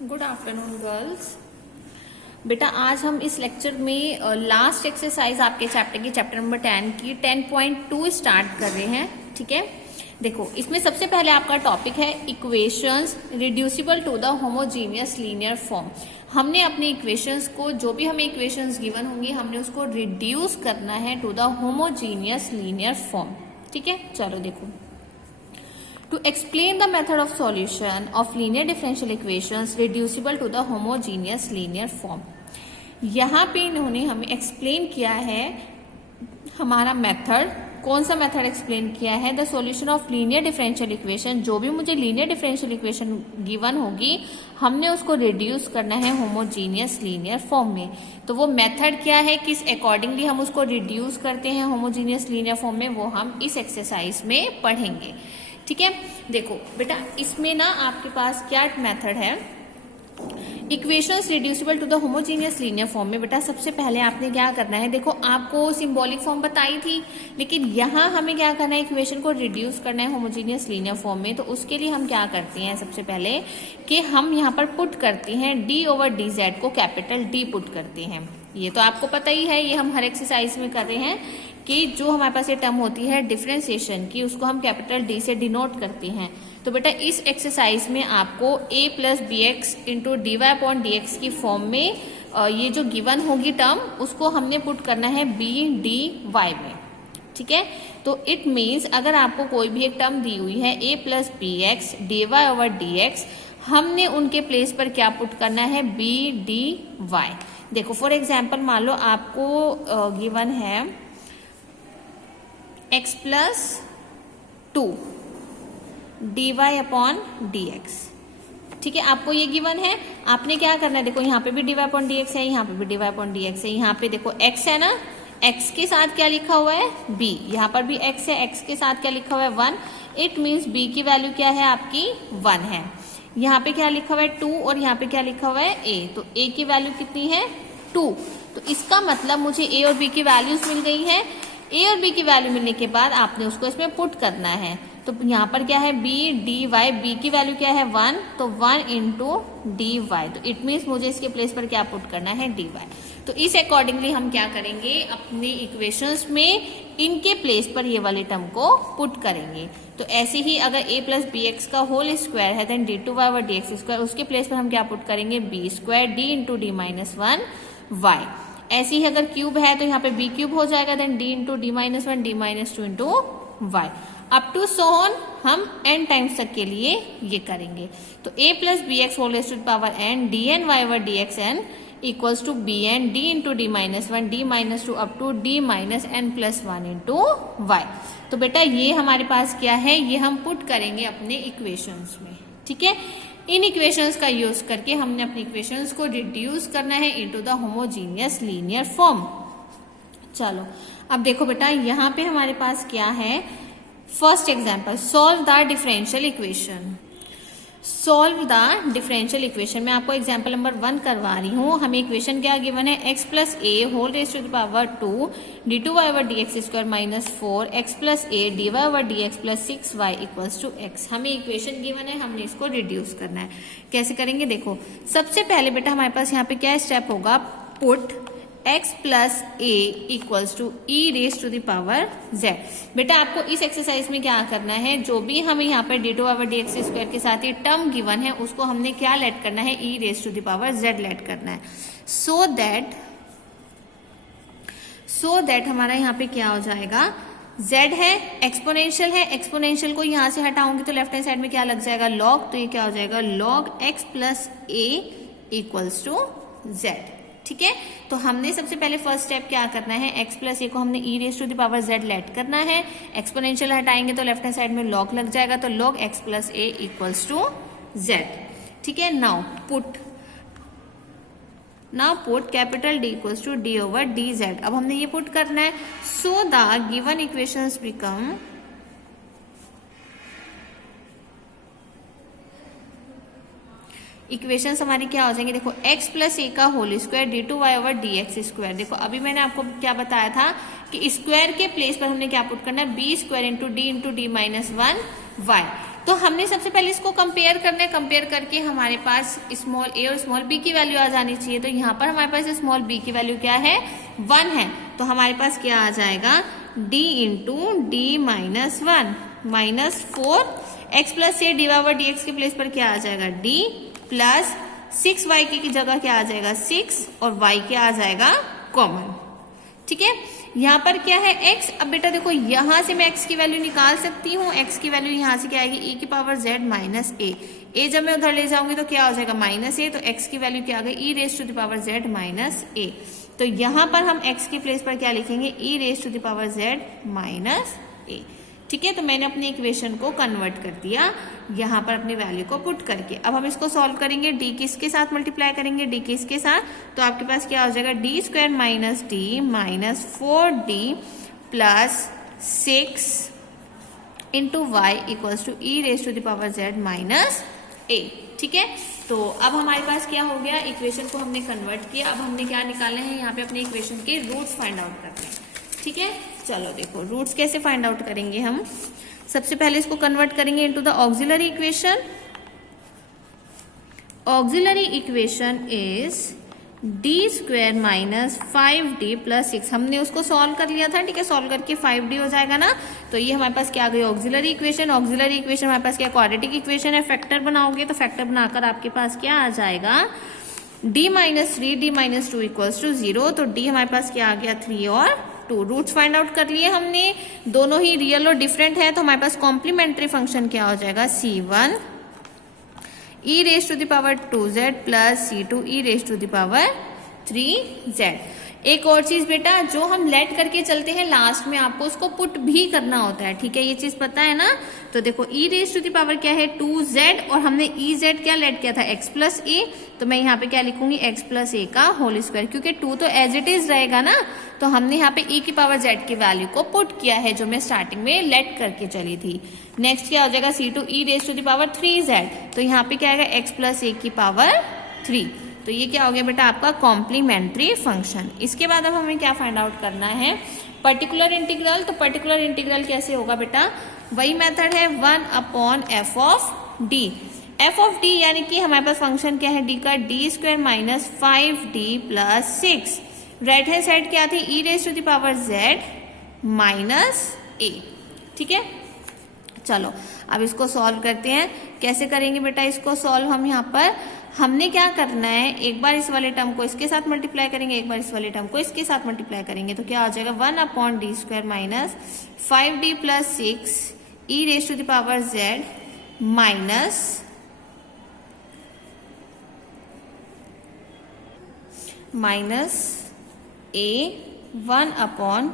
Good afternoon girls. बेटा आज हम इस लेक्चर में लास्ट एक्सरसाइज आपके चैप्टर की चैप्टर नंबर 10 की 10.2 स्टार्ट कर रहे हैं। ठीक है, देखो इसमें सबसे पहले आपका टॉपिक है equations reducible to the homogeneous linear form. हमने अपने इक्वेशंस को, जो भी हमें इक्वेशंस गिवन होंगी, हमने उसको रिड्यूस करना है to the homogeneous linear form. ठीक है, चलो देखो, to explain the method of solution of linear differential equations reducible to the homogeneous linear form। यहाँ पे इन्होंने हमें एक्सप्लेन किया है हमारा मेथड। कौन सा मेथड एक्सप्लेन किया है? The solution of linear differential equation. जो भी मुझे लीनियर डिफरेंशियल इक्वेशन गिवन होगी, हमने उसको रिड्यूस करना है होमोजीनियस लीनियर फॉर्म में। तो वो मेथड क्या है, किस अकॉर्डिंगली हम उसको रिड्यूस करते हैं होमोजीनियस लीनियर फॉर्म में, वो हम इस एक्सरसाइज में पढ़ेंगे। ठीक है, देखो बेटा इसमें ना आपके पास क्या मेथड है, equations reducible to the homogeneous linear form में। बेटा सबसे पहले आपने क्या करना है, देखो आपको सिंबॉलिक फॉर्म बताई थी, लेकिन यहाँ हमें क्या करना है, इक्वेशन को रिड्यूस करना है होमोजीनियस लीनियर फॉर्म में। तो उसके लिए हम क्या करते हैं, सबसे पहले कि हम यहाँ पर पुट करते हैं d/dz को कैपिटल D पुट करते हैं। ये तो आपको पता ही है, ये हम हर एक्सरसाइज में कर रहे हैं कि जो हमारे पास ये टर्म होती है डिफरेंशिएशन की, उसको हम कैपिटल D से डिनोट करते हैं। तो बेटा इस एक्सरसाइज में आपको a plus b x into dy upon d x की फॉर्म में ये जो गिवन होगी टर्म, उसको हमने पुट करना है b dy में। ठीक है, तो इट मीन्स अगर आपको कोई भी एक टर्म दी हुई है a plus b x dy over D x, हमने उनके प्लेस पर क्या पुट करना है, b dy। देखो फॉर एग्जाम्पल मान लो आपको गिवन है x plus 2 dy upon d x. ठीक है, आपको ये गिवन है, आपने क्या करना है, देखो यहाँ पे भी dy अपॉन डी एक्स है, यहाँ पे भी dy अपॉन डी एक्स है, यहाँ पे देखो x है ना, x के साथ क्या लिखा हुआ है, b, यहाँ पर भी x है, x के साथ क्या लिखा हुआ है, 1। इट मीन्स b की वैल्यू क्या है आपकी, 1 है। यहाँ पे क्या लिखा हुआ है, 2, और यहाँ पे क्या लिखा हुआ है, a। तो a की वैल्यू कितनी है, 2। तो इसका मतलब मुझे a और b की वैल्यूज मिल गई है। a और b की वैल्यू मिलने के बाद आपने उसको इसमें पुट करना है। तो यहाँ पर क्या है, b dy, b की वैल्यू क्या है, 1, तो 1 इंटू dy। तो इट मीन्स मुझे इसके प्लेस पर क्या पुट करना है, dy। तो इस अकॉर्डिंगली हम क्या करेंगे, अपने इक्वेशंस में इनके प्लेस पर ये वाले टर्म को पुट करेंगे। तो ऐसे ही अगर a प्लस बी एक्स का होल स्क्वायर है, then d2y over D x square, उसके प्लेस पर हम क्या पुट करेंगे, b square d into D minus 1y। ऐसे ही अगर क्यूब है तो यहाँ पे b क्यूब हो जाएगा, then d into D minus 1 d minus 2 into y, up to so on. हम n टाइम्स तक के लिए ये करेंगे। तो a plus b x whole raised to the power n d n y over D x n equals to b n d into D minus 1 d minus 2 up to d minus n plus 1 into y. तो बेटा ये हमारे पास क्या है, ये हम put करेंगे अपने इक्वेशंस में। ठीक है, इन इक्वेशंस का यूज करके हमने अपने इक्वेशंस को रिड्यूस करना है into the homogeneous linear form. चलो अब देखो बेटा यहाँ पे हमारे पास क्या है, first example, solve the differential equation. Solve the differential equation में आपको एग्जांपल नंबर 1 करवा रही हूँ। हमें इक्वेशन क्या गिवन है, x plus a whole raised to the power 2 d2y over D x square minus 4 x plus a d y over D x plus 6y equals to x। हमें equation given है, हमने इसको reduce करना है। कैसे करेंगे, देखो सबसे पहले बेटा हमारे पास यहाँ पे क्या स्टेप होगा, put x plus a equals to e raise to the power z। बेटा आपको इस एक्सरसाइज में क्या करना है, जो भी हमें यहाँ पर d2 over D x square के साथ ये टर्म गिवन है, उसको हमने क्या लेट करना है, e raise to the power z let करना है। सो दैट हमारा यहाँ पे क्या हो जाएगा, z है, एक्सपोनेंशियल है, एक्सपोनेंशियल को यहाँ से हटाऊंगी तो लेफ्ट हैंड साइड में क्या लग जाएगा, लॉग। तो ये क्या हो जाएगा, log x plus a equals to z। ठीक है, तो हमने सबसे पहले फर्स्ट स्टेप क्या करना है, x प्लस ए को हमने e raise to the power z let करना है। एक्सपोनेंशियल हटाएंगे तो लेफ्ट हैंड साइड में लॉग लग जाएगा, तो log x plus a equals to z। ठीक है, now put capital D equals to d over D Z. अब हमने ये पुट करना है। So the given equations become equations हमारी क्या हो जाएंगे, देखो x प्लस ए का whole square d2y over D x square. देखो अभी मैंने आपको क्या बताया था कि स्क्वायर के प्लेस पर हमने क्या पुट करना है, b square into D minus 1 y। तो हमने सबसे पहले इसको कंपेयर करना है, कंपेयर करके हमारे पास स्मॉल ए और स्मॉल बी की वैल्यू आ जानी चाहिए। तो यहाँ पर हमारे पास स्मॉल बी की वैल्यू क्या है, 1 है। तो हमारे पास क्या आ जाएगा, d into D minus 1 minus 4x plus a dy/dx के प्लेस पर क्या आ जाएगा, d प्लस 6y की जगह क्या आ जाएगा, 6 और y क्या आ जाएगा कॉमन। ठीक है, यहाँ पर क्या है x। अब बेटा देखो यहाँ से मैं x की वैल्यू निकाल सकती हूँ। x की वैल्यू यहाँ से क्या आएगी, e की पावर z माइनस a जब मैं उधर ले जाऊंगी तो क्या हो जाएगा, माइनस a। तो x की वैल्यू क्या आ गई, e raise to the power z minus a। तो यहाँ पर हम x के प्लेस पर क्या लिखेंगे, e raise to the power z minus a। ठीक है, तो मैंने अपनी इक्वेशन को कन्वर्ट कर दिया यहाँ पर अपनी वैल्यू को पुट करके। अब हम इसको सॉल्व करेंगे, d किसके साथ मल्टीप्लाई करेंगे, d किसके साथ, तो आपके पास क्या हो जाएगा, d square minus d minus 4d plus 6 into y equals to e raise to the power z minus a। ठीक है, तो अब हमारे पास क्या हो गया, इक्वेशन को हमने कन्वर्ट किया। अब हमने क्या निकाले हैं, यहाँ पे अपने इक्वेशन के रूट्स फाइंड आउट करते हैं। ठीक है, चलो देखो रूट्स कैसे फाइंड आउट करेंगे हम। सबसे पहले इसको कन्वर्ट करेंगे into the auxiliary equation. Auxiliary equation is D square minus 5d plus 6। हमने उसको सॉल्व कर लिया था, ठीक है, सॉल्व करके 5d हो जाएगा ना। तो ये हमारे पास क्या आ गई, ऑक्सिलरी इक्वेशन। ऑक्सिलरी इक्वेशन हमारे पास क्या, क्वाड्रेटिक इक्वेशन है। फैक्टर बनाओगे तो फैक्टर बनाकर आपके पास क्या आ जाएगा, d minus 3 d minus 2 equals to 0। तो d हमारे पास क्या आ गया, 3 और 2। रूट्स फाइंड आउट कर लिए हमने, दोनों ही रियल और डिफरेंट है। तो हमारे पास कॉम्प्लीमेंट्री फंक्शन क्या हो जाएगा, c1 e raise to the power 2z plus c2 e raise to the power 3z। एक और चीज बेटा, जो हम लेट करके चलते हैं लास्ट में आपको उसको पुट भी करना होता है। ठीक है, ये चीज पता है ना। तो देखो e raise to the power क्या है, 2z और हमने ez क्या लेट किया था, x प्लस a। तो मैं यहाँ पे क्या लिखूंगी, x प्लस a का होल स्क्वायर, क्योंकि 2 तो एज इट इज रहेगा ना। तो हमने यहाँ पे e की पावर z की वैल्यू को पुट किया है, जो मैं स्टार्टिंग में लेट करके चली थी। नेक्स्ट क्या हो जाएगा, c2 e raise to the power 3z। तो यहाँ पे क्या आएगा, x प्लस a की पावर 3। तो ये क्या हो गया बेटा, आपका कॉम्प्लीमेंट्री फंक्शन। इसके बाद अब हमें क्या फाइंड आउट करना है, पर्टिकुलर इंटीग्रल। तो पर्टिकुलर इंटीग्रल कैसे होगा बेटा, वही मेथड है 1 upon F of D. F of D यानी कि हमारे पास फंक्शन क्या है, डी का D square minus 5d plus 6। Right hand side क्या थी, e raise to the power z minus a। ठीक है, चलो अब इसको सॉल्व करते हैं। कैसे करेंगे बेटा इसको सॉल्व, हम यहाँ पर हमने क्या करना है, एक बार इस वाले टर्म को इसके साथ मल्टीप्लाई करेंगे, एक बार इस वाले टर्म को इसके साथ मल्टीप्लाई करेंगे। तो क्या हो जाएगा, 1 upon d square minus 5d plus 6 e raise to the power z minus a 1 upon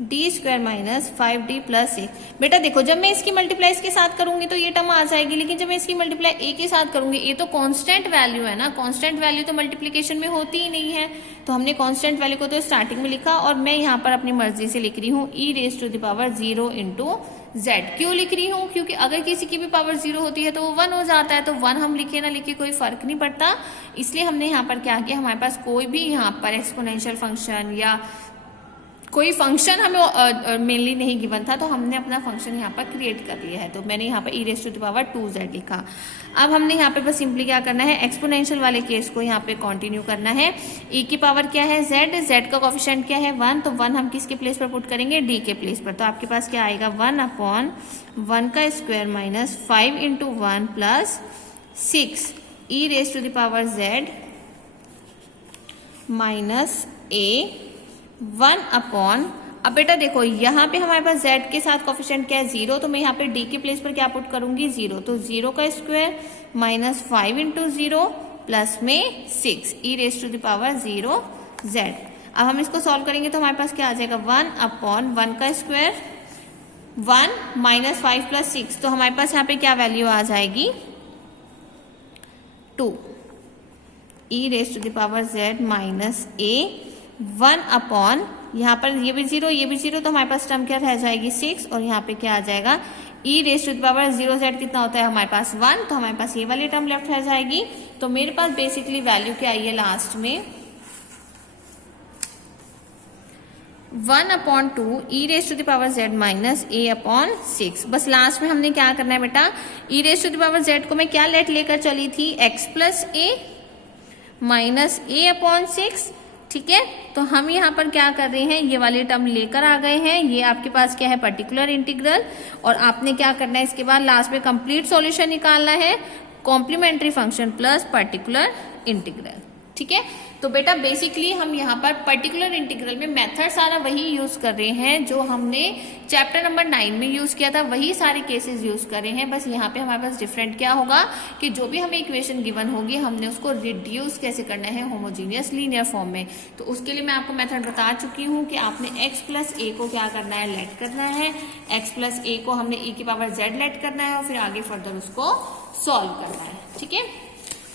d square minus 5d plus 6। बेटा देखो जब मैं इसकी मल्टीप्लाई इसके साथ करूंगी तो ये टर्म आ जाएगी, लेकिन जब मैं इसकी मल्टीप्लाई a के साथ करूंगी, ये तो कांस्टेंट वैल्यू है ना, कांस्टेंट वैल्यू तो मल्टीप्लिकेशन में होती ही नहीं है। तो हमने कांस्टेंट वैल्यू को तो स्टार्टिंग में लिखा, और मैं यहाँ पर अपनी मर्जी से लिख रही हूँ e raise to the power 0 into z। क्यों लिख रही हूँ, क्योंकि अगर किसी की भी पावर 0 होती है तो वो 1 हो जाता है। तो 1 हम लिखे ना लिखे कोई फर्क नहीं पड़ता। इसलिए हमने यहाँ पर क्या किया, हमारे पास कोई भी यहाँ पर एक्सपोनेंशियल फंक्शन या कोई फंक्शन हमें मेनली नहीं गिवन था, तो हमने अपना फंक्शन यहाँ पर क्रिएट कर लिया है। तो मैंने यहाँ पर e raise to the power 2z लिखा। अब हमने यहाँ पे बस सिंपली क्या करना है, एक्सपोनेंशियल वाले केस को यहाँ पे कंटिन्यू करना है। e की पावर क्या है, z का कोफिशिएंट क्या है 1। तो 1 हम किसके प्लेस पर पुट करेंगे, d के प्लेस पर। तो आपके पास क्या आएगा, 1 अपॉन 1 का square minus 5 into 1 plus 6 e raise to the power z minus a 1 upon, अब बेटा देखो यहाँ पे हमारे पास z के साथ कोफिशिएंट क्या है 0। तो मैं यहाँ पे d के प्लेस पर क्या पुट करूंगी, 0। तो 0 का स्क्वायर माइनस 5 इंटू 0 प्लस में 6 e raise to the power 0 z। अब हम इसको सॉल्व करेंगे तो हमारे पास क्या आ जाएगा, 1 अपॉन 1 का स्क्वायर 1 माइनस 5 प्लस 6। तो हमारे पास यहाँ पे क्या वैल्यू आ जाएगी, 2 e raise to the power z minus a 1 upon, यहाँ पर ये भी 0 ये भी 0, तो हमारे पास टर्म क्या रह जाएगी 6, और यहाँ पे क्या आ जाएगा e raise to the power 0z कितना होता है हमारे पास 1। तो हमारे पास ये वाली टर्म लेफ्ट रह जाएगी। तो मेरे पास बेसिकली वैल्यू क्या आई है लास्ट में, 1/2 e raise to the power z minus a/6। बस लास्ट में हमने क्या करना है बेटा, e raise to the power z को मैं क्या लेकर चली थी, x plus a minus a/6। ठीक है, तो हम यहाँ पर क्या कर रहे हैं, ये वाली टर्म लेकर आ गए हैं। ये आपके पास क्या है, पर्टिकुलर इंटीग्रल, और आपने क्या करना है इसके बाद लास्ट में कंप्लीट सॉल्यूशन निकालना है, complementary function plus particular integral. ठीक है, तो बेटा बेसिकली हम यहाँ पर पर्टिकुलर इंटीग्रल में मेथड सारा वही यूज कर रहे हैं जो हमने चैप्टर नंबर 9 में यूज किया था, वही सारे केसेस यूज कर रहे हैं। बस यहाँ पे हमारे पास डिफरेंट क्या होगा कि जो भी हमें इक्वेशन गिवन होगी हमने उसको रिड्यूस कैसे करना है होमोजीनियस लीनियर फॉर्म में। तो उसके लिए मैं आपको मेथड बता चुकी हूँ कि आपने x प्लस a को क्या करना है, लेट करना है, x प्लस a को हमने e की पावर z लेट करना है और फिर आगे फर्दर उसको सॉल्व करना है। ठीक है,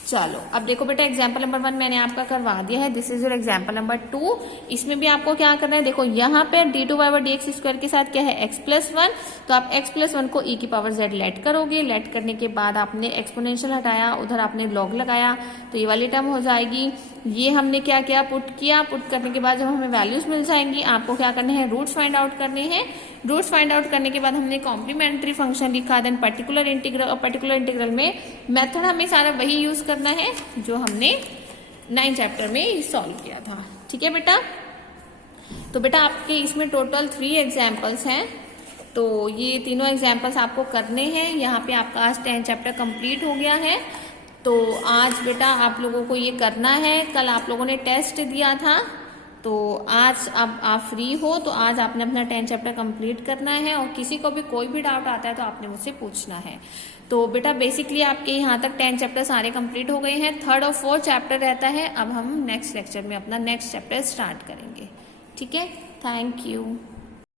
चलो अब देखो बेटा एग्जाम्पल नंबर 1 मैंने आपका करवा दिया है, this is your example number 2। इसमें भी आपको क्या करना है, देखो यहाँ पे d2y/dx² के साथ क्या है, x प्लस 1, तो आप x प्लस 1 को e की पावर z लेट करोगे। लेट करने के बाद आपने एक्सपोनेंशियल हटाया, उधर आपने लॉग लगाया, तो ये वाली टर्म हो जाएगी। ये हमने क्या किया, पुट किया। पुट करने के बाद जब हमें वैल्यूज मिल जाएंगी, आपको क्या करना है, रूट्स फाइंड आउट करने हैं। रूट्स फाइंड आउट करने के बाद हमने कॉम्प्लीमेंट्री फंक्शन लिखा, देन पर्टिकुलर इंटीग्रल, और पर्टिकुलर इंटीग्रल में मेथड हमें सारा वही यूज करना है जो हमने 9 चैप्टर में सॉल्व किया था। ठीक है बेटा, तो बेटा आपके इसमें टोटल 3 एग्जाम्पल्स हैं, तो ये तीनों एग्जाम्पल्स आपको करने हैं। यहाँ पे आपका आज 10 चैप्टर कंप्लीट हो गया है। तो आज बेटा आप लोगों को ये करना है, कल आप लोगों ने टेस्ट दिया था, तो आज अब आप फ्री हो तो आज आपने अपना 10 चैप्टर कंप्लीट करना है, और किसी को भी कोई भी डाउट आता है तो आपने मुझसे पूछना है। तो बेटा बेसिकली आपके यहाँ तक 10 चैप्टर सारे कंप्लीट हो गए हैं, 3rd और 4th चैप्टर रहता है। अब हम नेक्स्ट लेक्चर में अपना नेक्स्ट चैप्टर स्टार्ट करेंगे। ठीक है, थैंक यू।